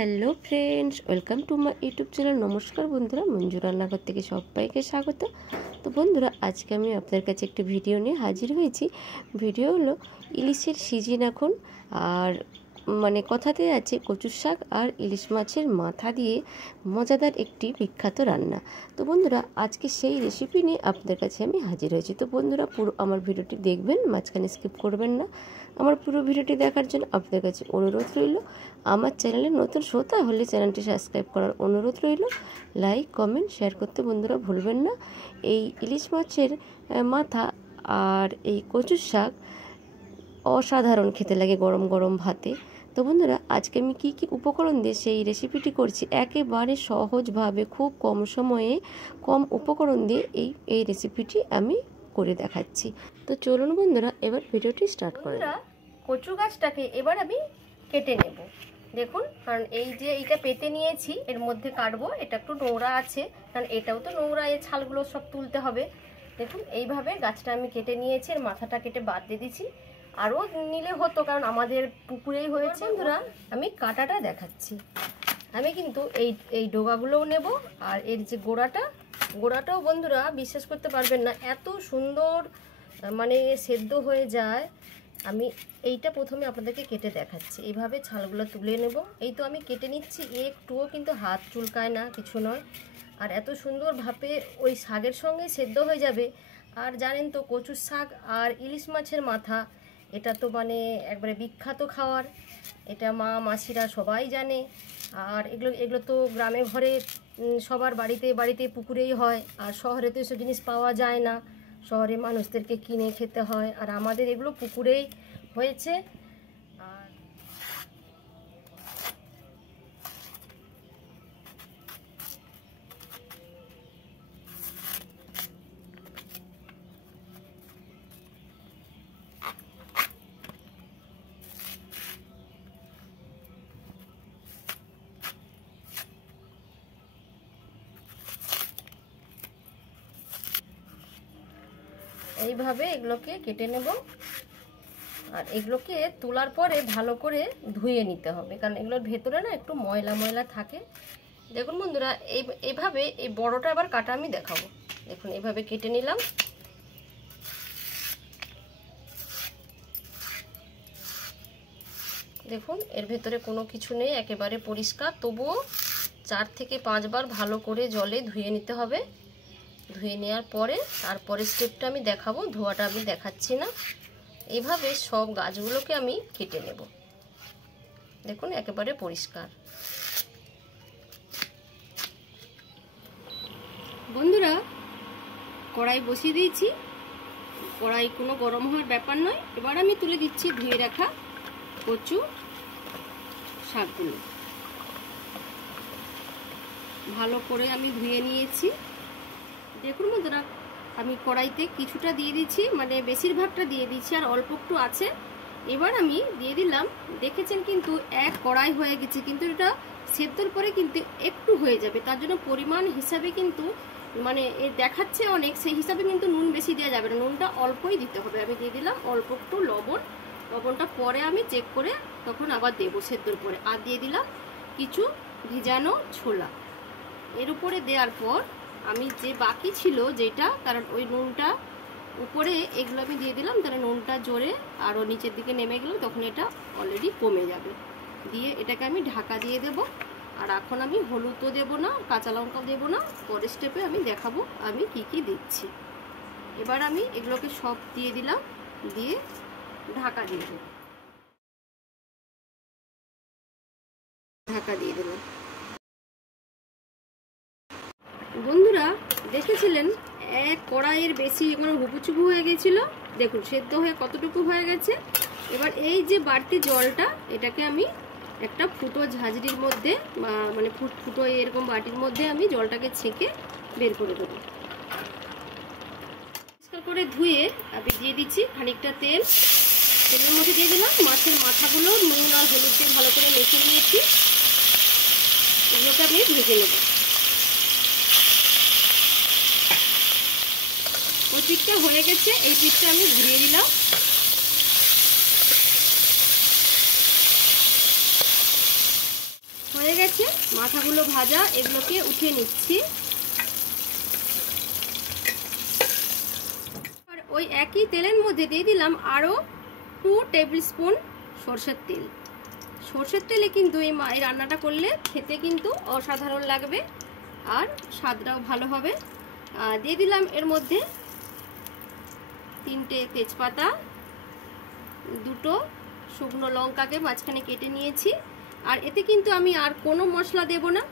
Hello friends, welcome to my YouTube channel. নমস্কার বন্ধুরা, মঞ্জু রান্নাঘর থেকে সবাইকে স্বাগত। তো বন্ধুরা, আজকে আমি আপনাদের কাছে একটি ভিডিও নিয়ে হাজির হয়েছি। ভিডিও হলো ইলিশের সিজন এখন, আর কথাতে আছে কচুর শাক আর ইলিশ মাছের মাথা দিয়ে মজাদার একটি বিখ্যাত রান্না। তো বন্ধুরা, আজকে সেই রেসিপি নিয়ে আপনাদের কাছে আমি হাজির হয়েছি। তো বন্ধুরা, পুরো আমার ভিডিওটি দেখবেন, মাঝখানে স্কিপ করবেন না। আমার পুরো ভিডিওটি দেখার জন্য আপনাদের কাছে অনুরোধ রইল। আমার চ্যানেলে নতুন শ্রোতা হলে চ্যানেলটি সাবস্ক্রাইব করার অনুরোধ রইল। লাইক কমেন্ট শেয়ার করতে বন্ধুরা ভুলবেন না। এই ইলিশ মাছের মাথা আর এই কচুর শাক অসাধারণ খেতে লাগে গরম গরম ভাতে। তো বন্ধুরা, আজকে আমি কি কি উপকরণ দিয়ে সেই রেসিপিটি করছি, একেবারে সহজভাবে খুব কম সময়ে কম উপকরণ দিয়ে এই রেসিপিটি আমি করে দেখাচ্ছি। তো চলুন বন্ধুরা, এবার ভিডিওটি স্টার্ট করি। কচু গাছটাকে এবার আমি কেটে নেব। দেখুন, কারণ এই যে এইটা পেতে নিয়েছি, এর মধ্যে কাটবো। এটা একটু নোংরা আছে, কারণ এটাও তো নোংরা, এই ছালগুলো সব তুলতে হবে। দেখুন, এইভাবে গাছটা আমি কেটে নিয়েছি, এর মাথাটা কেটে বাদ দিয়ে দিচ্ছি। আরও নিলে হতো, কারণ আমাদের পুকুরেই হয়েছে। বন্ধুরা, আমি কাটাটা দেখাচ্ছি। আমি কিন্তু এই ডোগাগুলোও নেব, আর এর যে গোড়াটাও বন্ধুরা বিশ্বাস করতে পারবেন না, এত সুন্দর সেদ্ধ হয়ে যায়। আমি এইটা প্রথমে আপনাদেরকে কেটে দেখাচ্ছি। এইভাবে ছালগুলো তুলে নেব। এই তো আমি কেটে নিচ্ছি, একটুও কিন্তু হাত চুলকায় না, কিছু নয়। আর এত সুন্দর ভাবে ওই শাকের সঙ্গে সেদ্ধ হয়ে যাবে। আর জানেন তো, কচুর শাক আর ইলিশ মাছের মাথা, এটা তো একবারে বিখ্যাত খাওয়ার। এটা মা মাসিরা সবাই জানে। আর এগুলো তো গ্রামে ঘরে সবার বাড়িতে পুকুরেই হয়। আর শহরে তো এসব জিনিস পাওয়া যায় না, শহরে মানুষদেরকে কিনে খেতে হয়। আর আমাদের এগুলো পুকুরেই হয়েছে। আর এইভাবে এগুলোকে কেটে নেব। আর এগুলোকে তোলার পরে ভালো করে ধুয়ে নিতে হবে, কারণ এগুলোর ভেতরে না একটু ময়লা ময়লা থাকে। দেখুন বন্ধুরা, এইভাবে এই বড়টা আবার কাটা আমি দেখাবো। দেখুন, এইভাবে কেটে নিলাম। দেখুন, এর ভেতরে কোনো কিছু নেই, একেবারে পরিষ্কার। তবুও 4 থেকে 5 বার ভালো করে জলে ধুয়ে নিতে হবে। ধুয়ে নেওয়ার পরে তারপরে স্টেপটা আমি দেখাবো, ধোয়াটা আমি দেখাচ্ছি না। এইভাবে সব গাছগুলোকে আমি কেটে নেব। দেখুন, একেবারে পরিষ্কার। বন্ধুরা, কড়াই বসিয়ে দিয়েছি। কড়াই কোনো গরম হওয়ার ব্যাপার নয়। এবার আমি তুলে দিচ্ছি ধুয়ে রাখা কচু শাকগুলো। ভালো করে আমি ধুয়ে নিয়েছি। দেখুন বন্ধুরা, আমি কড়াইতে কিছুটা দিয়ে দিচ্ছি, বেশিরভাগটা দিয়ে দিচ্ছি, আর অল্প একটু আছে। এবার আমি দিয়ে দিলাম। দেখেছেন কিন্তু এক কড়াই হয়ে গেছে, কিন্তু এটা সেদ্ধর পরে কিন্তু একটু হয়ে যাবে। তার জন্য পরিমাণ হিসাবে কিন্তু দেখাচ্ছে অনেক, সেই হিসাবে কিন্তু নুন বেশি দেওয়া যাবে না, নুনটা অল্পই দিতে হবে। আমি দিয়ে দিলাম অল্প একটু লবণ। লবণটা পরে আমি চেক করে তখন আবার দেবো সেদ্ধর পরে। আর দিয়ে দিলাম কিছু ভিজানো ছোলা। এর উপরে দেওয়ার পর আমি যে বাকি ছিল যেটা, কারণ ওই নুনটা উপরে এগুলো আমি দিয়ে দিলাম, তাহলে নুনটা জোরে আরও নিচের দিকে নেমে গেলে তখন এটা অলরেডি কমে যাবে। দিয়ে এটাকে আমি ঢাকা দিয়ে দেব। আর এখন আমি হলুদও দেবো না, কাঁচা লঙ্কাও দেবো না। পরের স্টেপে আমি দেখাবো আমি কি কি দিচ্ছি। এবার আমি এগুলোকে সব দিয়ে দিলাম, দিয়ে ঢাকা দিয়ে দেব। ঢাকা দিয়ে দিলাম। বন্ধুরা, দেখেছিলেন এক কড়াইয়ের বেশি হুপুচুপু হয়ে গেছিল। দেখুন সেদ্ধ হয়ে কতটুকু হয়ে গেছে। এবার এই যে বাড়তি জলটা, এটাকে আমি একটা ফুটো ঝাঁঝরির মধ্যে ফুটো এরকম বাটির মধ্যে আমি জলটাকে ছেঁকে বের করে দেবো। পরিষ্কার করে ধুয়ে আমি দিয়ে দিচ্ছি খানিকটা তেল। তেলের মধ্যে দিয়ে দিলাম মাছের মাথাগুলো নুন আর হলুদ দিয়ে ভালো করে মেখে নিয়েছি। এগুলোকে আমি ভেজে নেব। ওই পিঠটা হয়ে গেছে, এই পিঠটা আমি ঘুরিয়ে দিলাম। হয়ে গেছে, মাথাগুলো ভাজা, এগুলোকে উঠিয়ে নিচ্ছি। আর ওই একই তেলের মধ্যে দিয়ে দিলাম আরও 2 টেবিল স্পুন সরষের তেল। সরষের তেলে কিন্তু এই রান্নাটা করলে খেতে কিন্তু অসাধারণ লাগবে আর স্বাদটাও ভালো হবে। দিয়ে দিলাম এর মধ্যে 3টে তেজপাতা, 2টো শুকনো লঙ্কাকে মাঝখানে কেটে নিয়েছি। আর এতে কিন্তু আমি আর কোনো মশলা দেব না।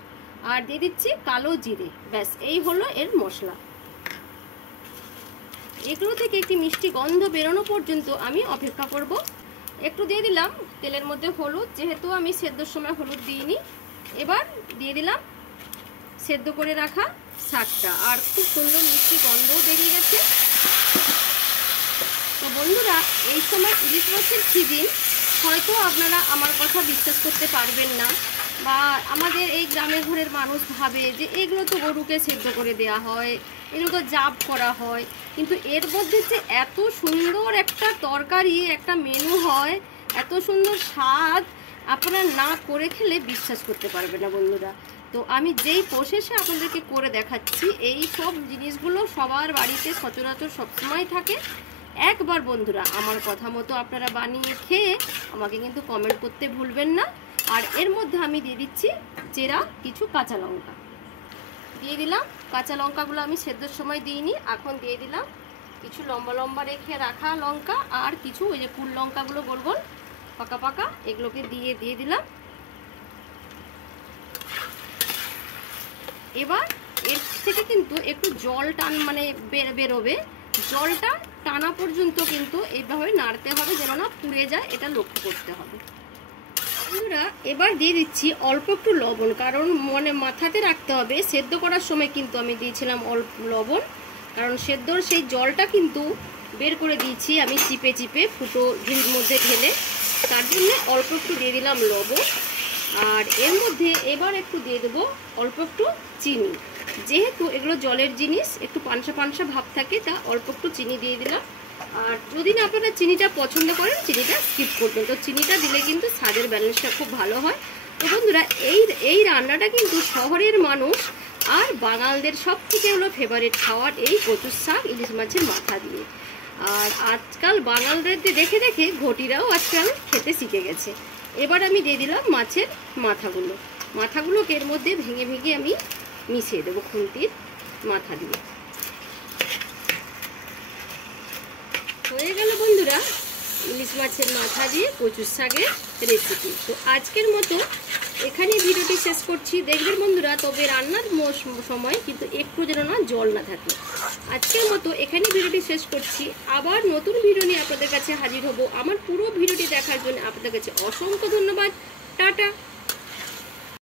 আর দিয়ে দিচ্ছি কালো জিরে। ব্যাস এই হলো এর মশলা। এগুলো থেকে একটি মিষ্টি গন্ধ বেরোনো পর্যন্ত আমি অপেক্ষা করব। একটু দিয়ে দিলাম তেলের মধ্যে হলুদ, যেহেতু আমি সেদ্ধর সময় হলুদ দিইনি। এবার দিয়ে দিলাম সেদ্ধ করে রাখা শাকটা, আর খুব সুন্দর মিষ্টি গন্ধও বেরিয়ে গেছে। তো বন্ধুরা, এই সময় ইলিশ মাছের সিজন, হয়তো আপনারা আমার কথা বিশ্বাস করতে পারবেন না, বা আমাদের এই গ্রামের ঘরের মানুষ ভাবে যে এগুলো তো গরুকে সেদ্ধ করে দেওয়া হয়, এগুলো তো জাব করা হয়, কিন্তু এর মধ্যে যে এত সুন্দর একটা তরকারি, একটা মেনু হয়, এত সুন্দর স্বাদ, আপনারা না করে খেলে বিশ্বাস করতে পারবেন না বন্ধুরা। তো আমি যেই প্রসেসে আপনাদেরকে করে দেখাচ্ছি, এই সব জিনিসগুলো সবার বাড়িতে সচরাচর সবসময় থাকে। একবার বন্ধুরা আমার কথা মতো আপনারা বানিয়ে খেয়ে আমাকে কিন্তু কমেন্ট করতে ভুলবেন না। আর এর মধ্যে আমি দিয়ে দিচ্ছি চেরা কিছু কাঁচা লঙ্কা দিয়ে দিলাম। কাঁচা লঙ্কাগুলো আমি সেদ্ধর সময় দিইনি, এখন দিয়ে দিলাম কিছু লম্বা লম্বা রেখে রাখা লঙ্কা, আর কিছু ওই যে কুল লঙ্কাগুলো গোল গোল পাকা পাকা, এগুলোকে দিয়ে দিলাম। এবার এর থেকে কিন্তু একটু জল টান মানে বেরোবে, জলটা টানা পর্যন্ত কিন্তু এইভাবে নাড়তে হবে, যেন না পুড়ে যায়, এটা লক্ষ্য করতে হবে। বন্ধুরা, এবার দিয়ে দিচ্ছি অল্প একটু লবণ, কারণ মনে মাথাতে রাখতে হবে সেদ্ধ করার সময় কিন্তু আমি দিয়েছিলাম অল্প লবণ, কারণ সেদ্ধর সেই জলটা কিন্তু বের করে দিয়েছি আমি চিপে চিপে ফুটো ঝুড়ির মধ্যে ঢেলে, তার জন্য অল্প একটু দিয়ে দিলাম লবণ। আর এর মধ্যে এবার একটু দিয়ে দেবো অল্প একটু চিনি, যেহেতু এগুলো জলের জিনিস, একটু পানসা পানসা ভাব থাকে, তা অল্প একটু চিনি দিয়ে দিলাম। আর যদি না আপনারা চিনিটা পছন্দ করেন, চিনিটা স্কিপ করবেন, তো চিনিটা দিলে কিন্তু স্বাদের ব্যালেন্সটা খুব ভালো হয়। তো বন্ধুরা, এই রান্নাটা কিন্তু শহরের মানুষ আর বাঙালদের সব থেকে হলো ফেভারিট খাওয়ার, এই কচুর শাক ইলিশ মাছের মাথা দিয়ে। আর আজকাল বাঙালদের দেখে দেখে ঘটিরাও আজকাল খেতে শিখে গেছে। এবার আমি দিয়ে দিলাম মাছের মাথাগুলোকে এর মধ্যে ভেঙে ভেঙে আমি মিশিয়ে দেবো খুন্তির মাথা দিয়ে। হয়ে গেল বন্ধুরা ইলিশ মাছের মাথা দিয়ে কচুর শাকের রেসিপি। তো আজকের মতো এখানে ভিডিওটি শেষ করছি। দেখবেন বন্ধুরা, তবে রান্নার সময় কিন্তু একটু যেন না জল না থাকে। আজকের মতো এখানে ভিডিওটি শেষ করছি। আবার নতুন ভিডিও নিয়ে আপনাদের কাছে হাজির হব। আমার পুরো ভিডিওটি দেখার জন্য আপনাদের কাছে অসংখ্য ধন্যবাদ। টাটা।